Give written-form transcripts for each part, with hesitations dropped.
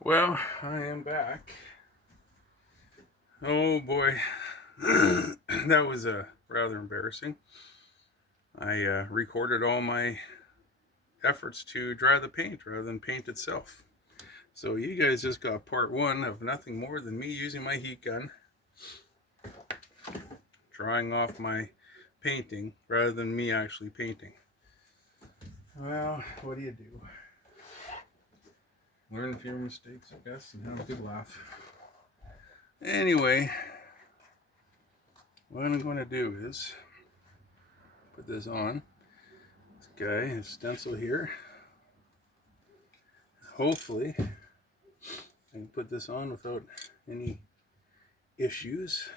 Well, I am back. Oh boy, that was rather embarrassing. I recorded all my efforts to dry the paint rather than paint itself. So you guys just got part one of nothing more than me using my heat gun, drying off my painting rather than me actually painting. Well, what do you do? Learn from your mistakes, I guess, and have a good laugh. Anyway, what I'm going to do is put this on. This guy, his stencil here. Hopefully, I can put this on without any issues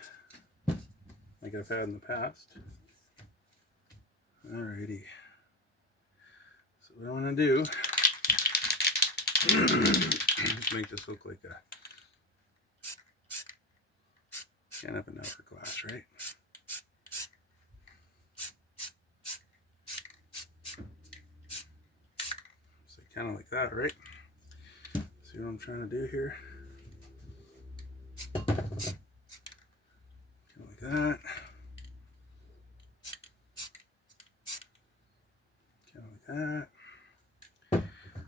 like I've had in the past. Alrighty. So what I want to do is make this look like a kind of an hourglass, right? So kind of like that, right? See what I'm trying to do here? Kind of like that. Kind of like that.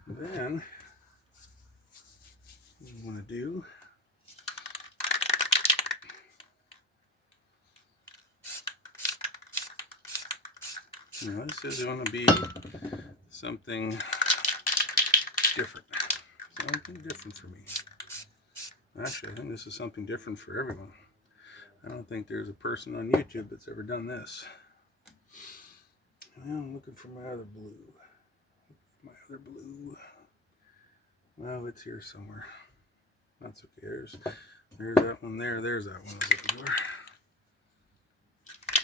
And then what you want to do this is going to be something different. Something different for me. Actually, I think this is something different for everyone. I don't think there's a person on YouTube that's ever done this. Well, I'm looking for my other blue. Well, it's here somewhere. That's okay. There's that one there. There's that one.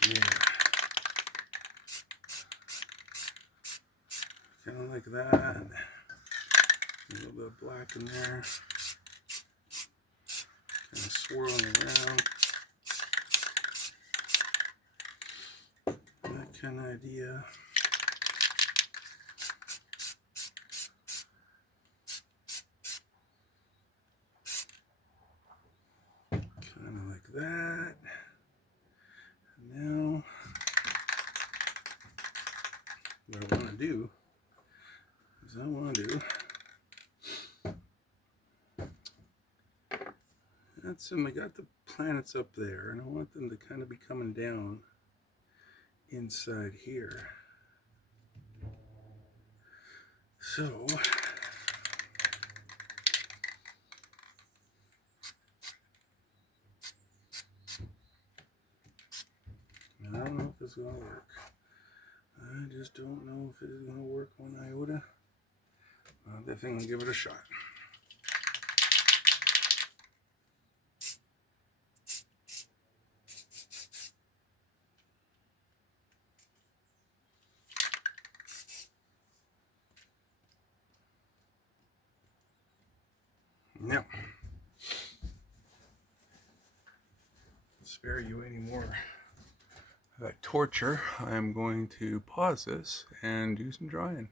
Yeah. Kind of like that. A little bit of black in there. Kind of swirling around. That kind of idea. Kind of like that. And now, what I want to do is I got the planets up there, and I want them to kind of be coming down inside here. So I don't know if this is going to work. I just don't know if it is going to work one iota. I definitely give it a shot. Now, spare you any more torture, I'm going to pause this and do some drying.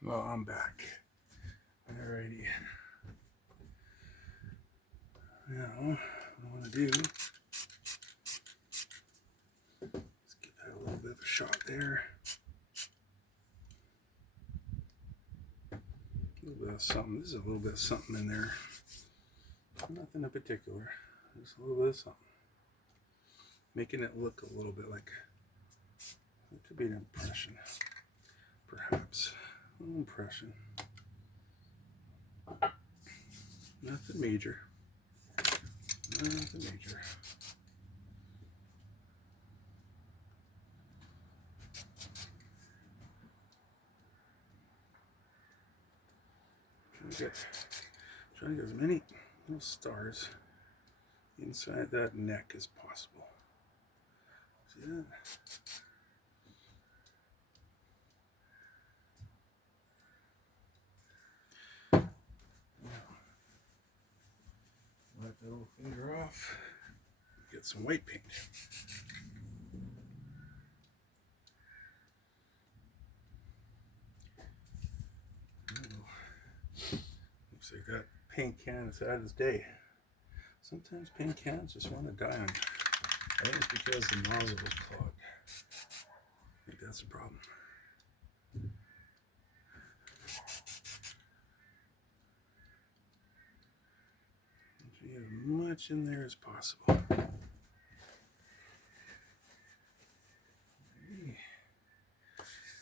Well, I'm back. Alrighty. Now, what I want to do is give that a little bit of a shot there. A little bit of something. This is a little bit of something in there. Nothing in particular. Just a little bit of something. Making it look a little bit like it could be an impression. Perhaps. A little impression. Nothing major. Nothing major. Trying to get as many little stars inside that neck as possible. See that? Wipe that little finger off. Get some white paint. Looks Looks like that paint can is out of day. Sometimes paint cans just want to die on you. I think it's because the nozzle was clogged. I think that's the problem. Get as much in there as possible.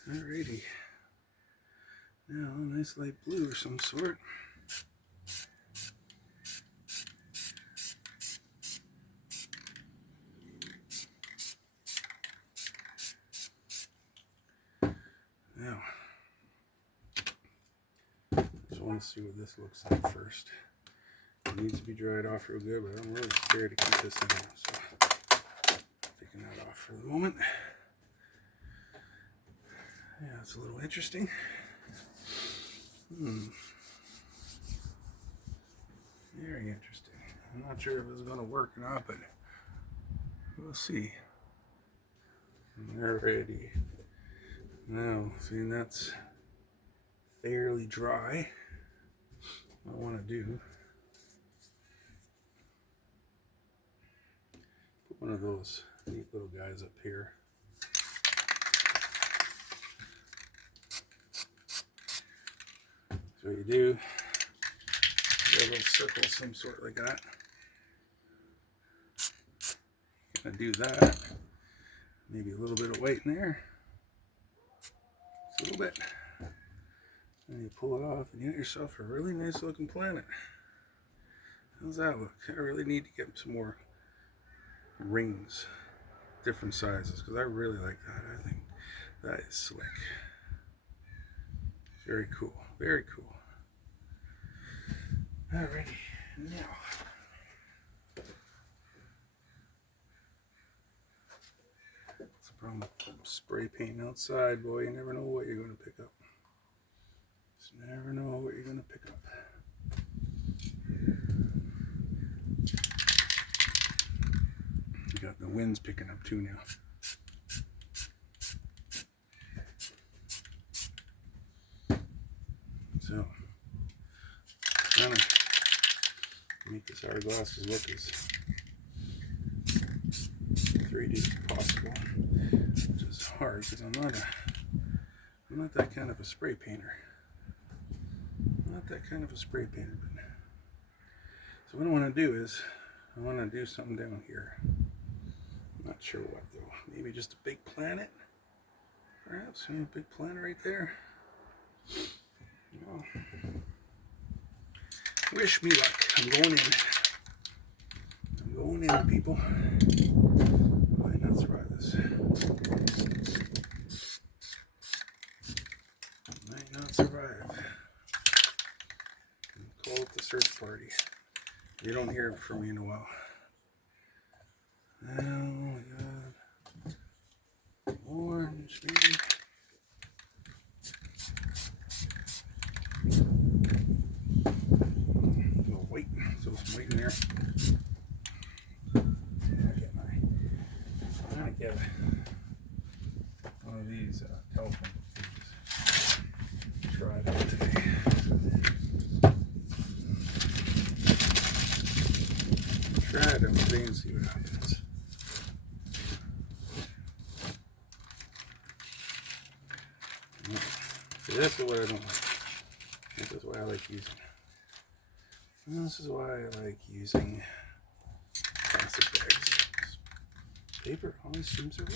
Alrighty. Now a nice light blue of some sort. Now, just want to see what this looks like first. It needs to be dried off real good, but I'm really scared to keep this in there, so taking that off for the moment. Yeah, it's a little interesting. Very interesting. I'm not sure if it's going to work or not, but we'll see. Alrighty. Now, seeing that's fairly dry, what I want to do, put one of those neat little guys up here. So what you do, get a little circle of some sort like that. Gonna do that. Maybe a little bit of white in there. Just a little bit. And you pull it off and you get yourself a really nice looking planet. How's that look? I really need to get some more rings, different sizes, because I really like that. I think that is slick. Very cool. Very cool. Alrighty, now that's the problem with spray paint outside, boy. You never know what you're going to pick up. Just never know what you're going to pick up. You got the winds picking up too now. So, trying to make this hourglasses look as 3D as possible, which is hard because I'm not that kind of a spray painter. I'm not that kind of a spray painter. But so what I want to do is I want to do something down here. I'm not sure what though. Maybe just a big planet, perhaps. A big planet right there. Well, wish me luck. I'm going in. I'm going in, people. I might not survive this. I might not survive. Call it the search party. You don't hear from me in a while. Oh my God. Orange, maybe. Some white in there. I'm gonna get one of these telephone things. Try it out today. Try it out today and see what happens. See, this is what I don't like. This is why I like using. This is why I like using plastic bags. Paper always seems to rip.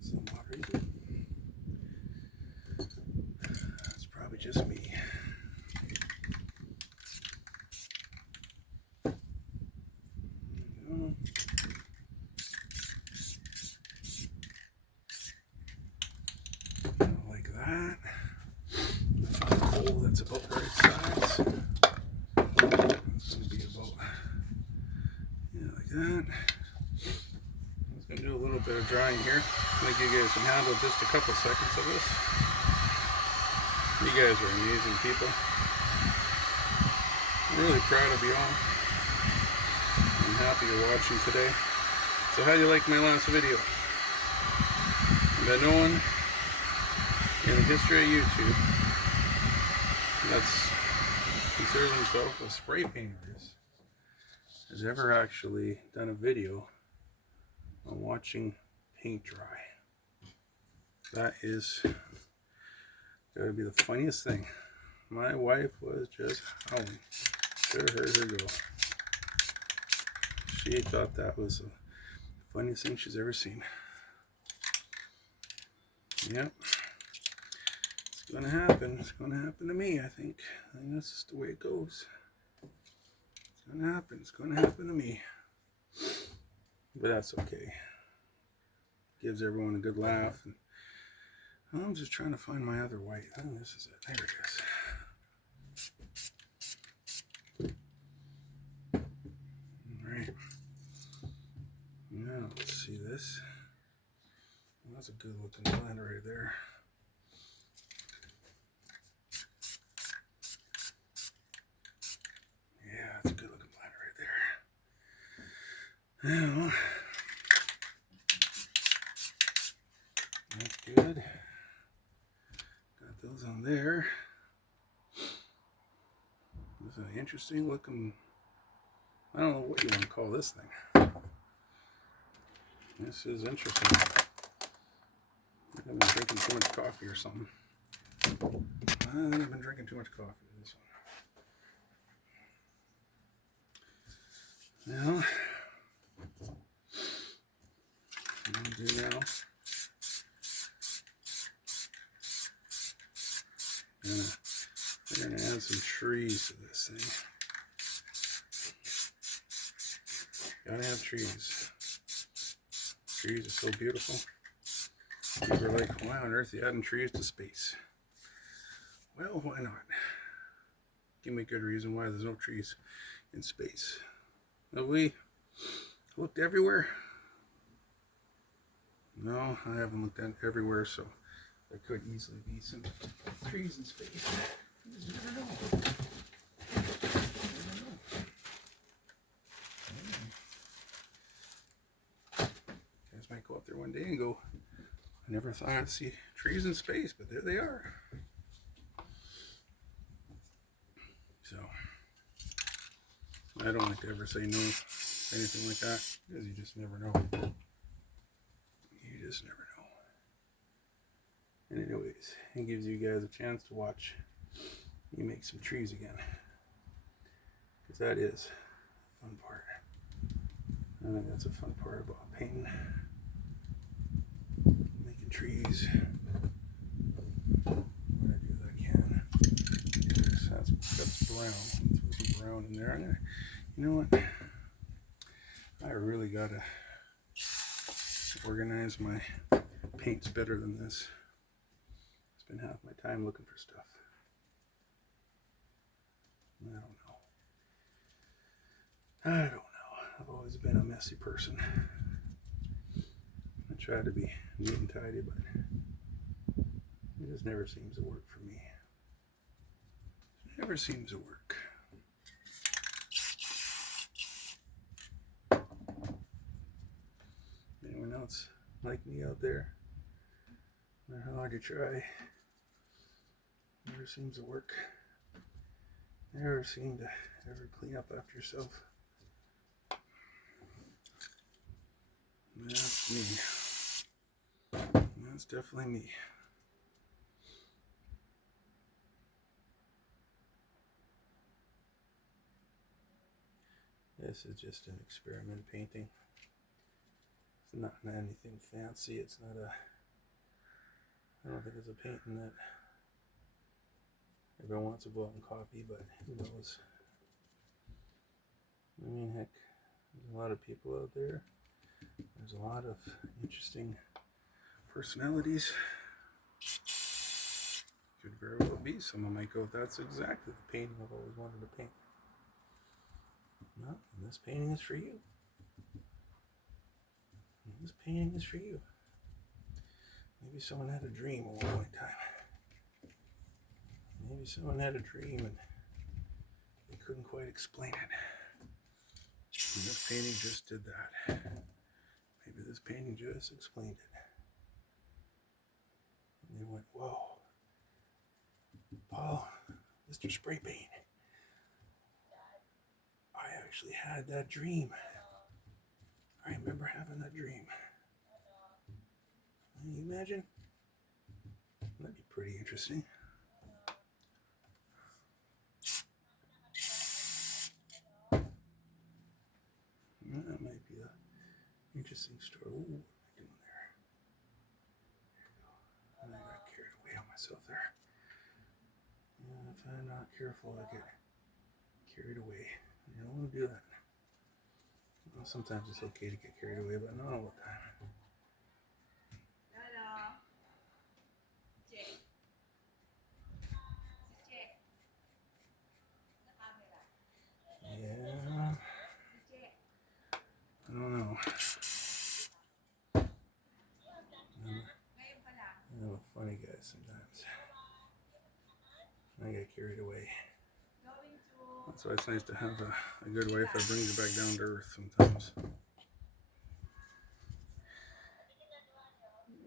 Some odd reason. It's probably just me. Like that. Find a hole that's about the right size. It's going to be about, like that. I'm just going to do a little bit of drying here. I'm going to give you guys some handle just a couple seconds of this. You guys are amazing people. I'm really proud of you all. I'm happy you're watching today. So how do you like my last video? I've been known in the history of YouTube that's considers himself a spray paint artist has ever actually done a video on watching paint dry. That is gotta be the funniest thing. My wife was just howling. Should have heard her go. She thought that was the funniest thing she's ever seen. Yep. It's gonna happen. It's gonna happen to me, I think. I think that's just the way it goes. It's gonna happen. It's gonna happen to me. But that's okay. Gives everyone a good laugh. And I'm just trying to find my other white. Oh, this is it. There it is. Alright. Now, let's see this. Well, that's a good looking blend right there. Yeah, that's a good looking blend right there. Now, that's good. Got those on there. This is an interesting looking, I don't know what you want to call this thing. This is interesting. I've been drinking too much coffee or something. I think I've been drinking too much coffee with this one. Now, what I'm going to do now, we're going to add some trees to this thing. Gotta have trees. Trees are so beautiful. People are like, why on earth are you adding trees to space? Well, why not? Give me a good reason why there's no trees in space. Have we looked everywhere? No, I haven't looked at everywhere, so there could easily be some trees in space. You just never know. Guys might go up there one day and go, I never thought I'd see trees in space, but there they are. So, I don't like to ever say no to anything like that, because you just never know. You just never know. And anyways, it gives you guys a chance to watch me make some trees again. Because that is the fun part. I think that's a fun part about painting. Making trees. What I do that I can. That's brown. Throw some brown in there. You know what? I really gotta organize my paints better than this. Spend half my time looking for stuff. I don't know. I've always been a messy person. I try to be neat and tidy, but it just never seems to work for me. It never seems to work. Anyone else like me out there? No matter how hard you try, never seems to work. Never seem to ever clean up after yourself. That's me. That's definitely me. This is just an experiment painting. It's not anything fancy. It's not a, I don't think it's a painting that everyone wants to go out and copy, but who knows? I mean, heck, there's a lot of people out there. There's a lot of interesting personalities. Could very well be. Someone might go, that's exactly the painting I've always wanted to paint. No, and this painting is for you. And this painting is for you. Maybe someone had a dream a long time. Maybe someone had a dream and they couldn't quite explain it. And this painting just did that. Maybe this painting just explained it. And they went, whoa, Paul, Mr. Spray Paint. I actually had that dream. I remember having that dream. Can you imagine? That'd be pretty interesting. That might be an interesting story. Ooh, what am I doing there? I got carried away on myself there. If I'm not careful, I get carried away. You don't want to do that. Well, sometimes it's okay to get carried away, but not all the time. Yeah. I don't know. I'm a funny guy sometimes. I get carried away. That's why it's nice to have a good wife that brings you back down to earth sometimes.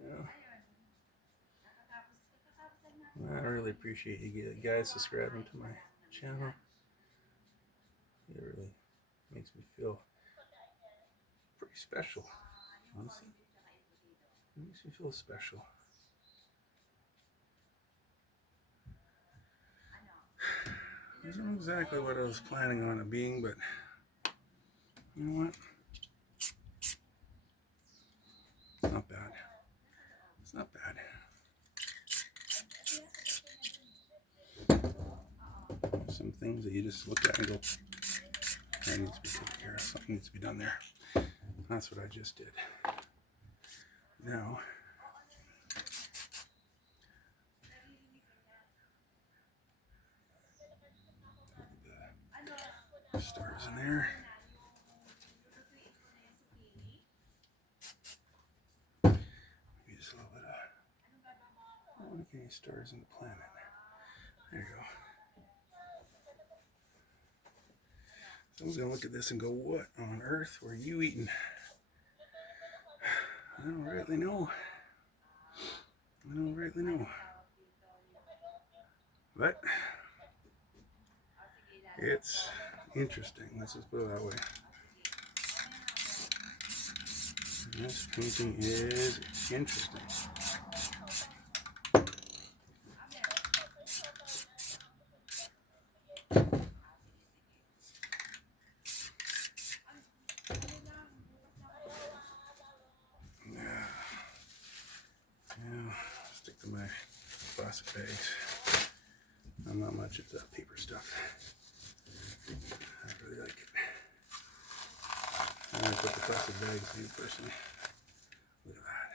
Yeah. I really appreciate you guys subscribing to my channel. It really makes me feel pretty special, honestly. It makes me feel special. I don't know exactly what I was planning on it being, but you know what? It's not bad. It's not bad. There's some things that you just look at and go, that needs to be taken care of. Something needs to be done there. That's what I just did. Now, the stars in there. Maybe just a little bit of, I don't want to get any stars in the planet. There you go. Someone's going to look at this and go, what on earth were you eating? I don't rightly know. I don't rightly know. But it's interesting. Let's just put it that way. This painting is interesting. Yeah. Stick to my plastic bags. I'm not much into that paper stuff. I really like it. I'm gonna put the plastic bags in personally. Look at that.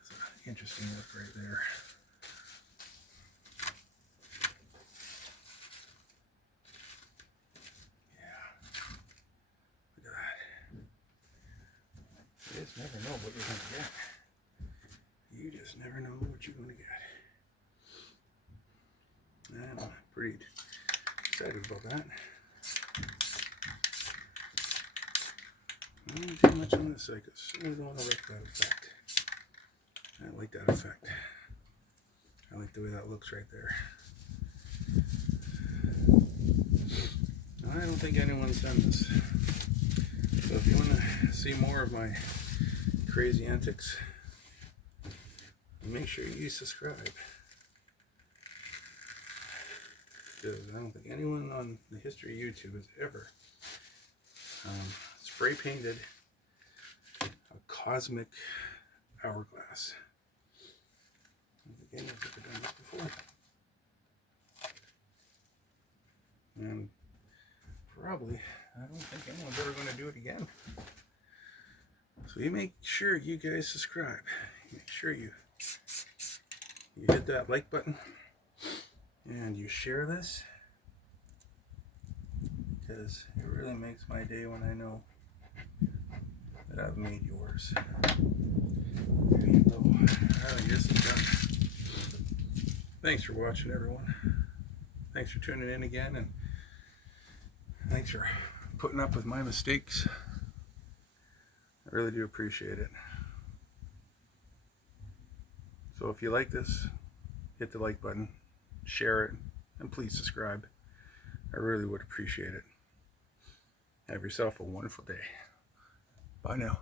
It's an interesting look right there. Yeah. Look at that. You just never know what you're gonna get. You just never know what you're gonna get. And I'm pretty excited about that. I don't do much on this side because I don't want to wreck that effect. I like that effect. I like the way that looks right there. I don't think anyone's done this. So if you want to see more of my crazy antics, make sure you subscribe. Because I don't think anyone on the history of YouTube has ever spray painted a cosmic hourglass. I don't think anyone's ever done this before. And probably, I don't think anyone's ever going to do it again. So you make sure you guys subscribe. Make sure you hit that like button and you share this, because it really makes my day when I know that I've made yours. There you go. I guess it's done. Thanks for watching, everyone. Thanks for tuning in again, and thanks for putting up with my mistakes. I really do appreciate it. So if you like this, hit the like button, share it, and please subscribe. I really would appreciate it. Have yourself a wonderful day. Bye now.